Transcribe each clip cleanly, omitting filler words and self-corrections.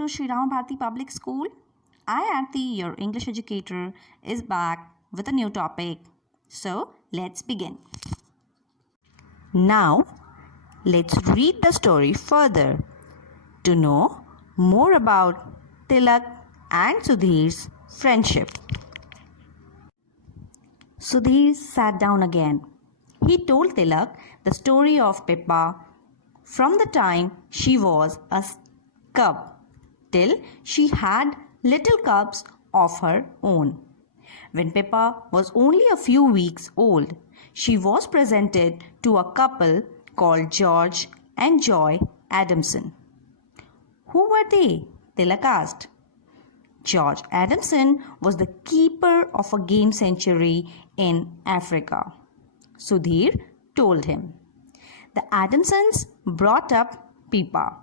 to Sri Rama Bharati Public School. I, Aarti, your English educator, is back with a new topic. So, let's begin. Now, let's read the story further to know more about Tilak and Sudhir's friendship. Sudhir sat down again. He told Tilak the story of Pippa from the time she was a cub till she had little cubs of her own. When Pippa was only a few weeks old, she was presented to a couple called George and Joy Adamson. Who were they? Tilak asked. George Adamson was the keeper of a game sanctuary in Africa. Sudhir told him. The Adamsons brought up Pippa,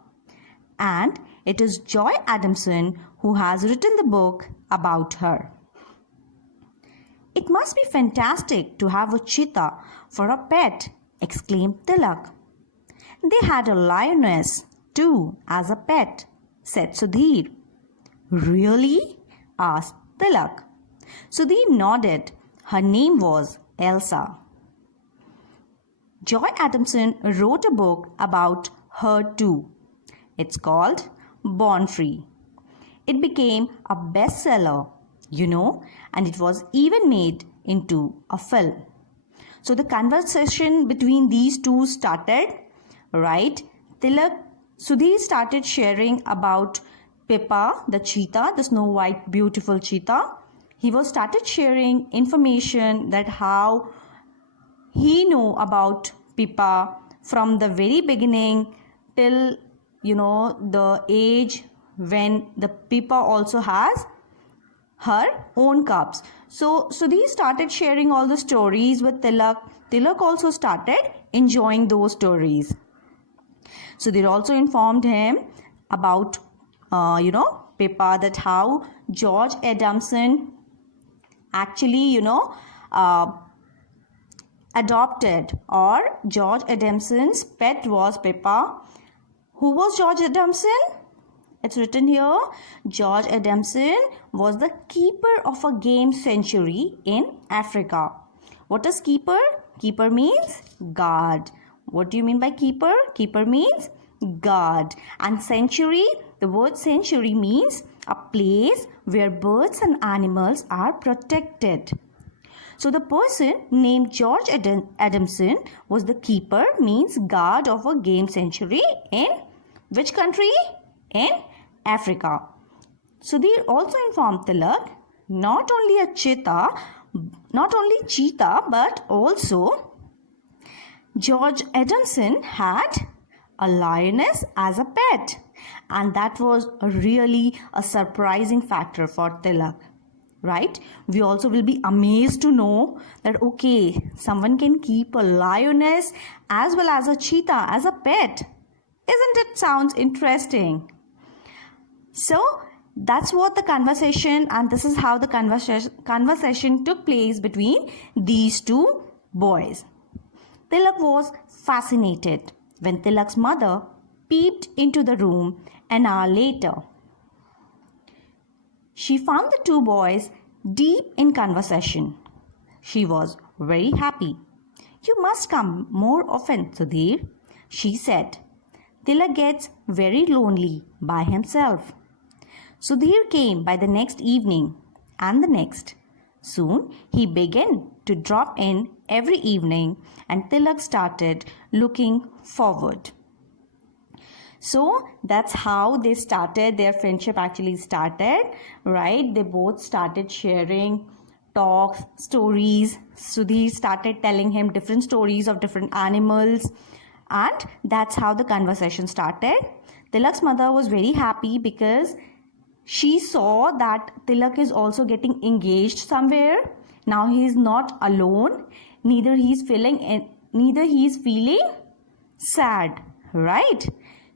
and it is Joy Adamson who has written the book about her. It must be fantastic to have a cheetah for a pet, exclaimed Tilak. They had a lioness too as a pet, said Sudhir. Really? Asked Tilak. Sudhir nodded. Her name was Elsa. Joy Adamson wrote a book about her too. It's called Born Free. It became a bestseller, and it was even made into a film. So the conversation between these two started, right? Sudhir started sharing about Pippa, the cheetah, the snow white beautiful cheetah. He started sharing information that how he know about Pippa from the very beginning till the age when the Pippa also has her own cubs. So Sudhir started sharing all the stories with Tilak. Tilak also started enjoying those stories. Sudhir also informed him about Pippa, that how George Adamson actually adopted, or George Adamson's pet was Pippa. Who was George Adamson? It's written here. George Adamson was the keeper of a game sanctuary in Africa. What is keeper? Keeper means guard. What do you mean by keeper? Keeper means guard. And sanctuary, the word sanctuary means a place where birds and animals are protected. So the person named George Adamson was the keeper, means guard of a game sanctuary in which country? In Africa. Sudhir also informed Tilak not only cheetah, but also George Adamson had a lioness as a pet. And that was really a surprising factor for Tilak. Right? We also will be amazed to know that someone can keep a lioness as well as a cheetah as a pet. Isn't it sounds interesting? So that's what the conversation, and this is how the conversation took place between these two boys. Tilak was fascinated when Tilak's mother peeped into the room an hour later. She found the two boys deep in conversation. She was very happy. You must come more often, Sudhir, she said. Tilak gets very lonely by himself. Sudhir came by the next evening and the next. Soon he began to drop in every evening, and Tilak started looking forward. So that's how they started, their friendship actually started, right? They both started sharing talks, stories. Sudhir started telling him different stories of different animals, and that's how the conversation started. Tilak's mother was very happy because she saw that Tilak is also getting engaged somewhere. Now he is not alone, neither he is feeling sad, right?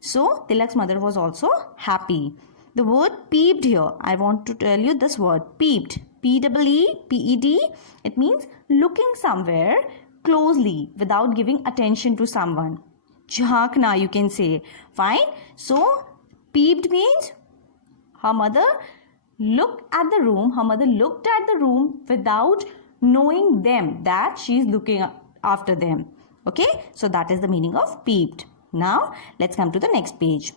So Tilak's mother was also happy. The word peeped here, I want to tell you this word, peeped. P-E-E-P-E-D. It means looking somewhere closely without giving attention to someone. Jhankna, you can say. Fine. So peeped means Her mother looked at the room. Her mother looked at the room without knowing them that she is looking after them. Okay, so that is the meaning of peeped. Now let's come to the next page.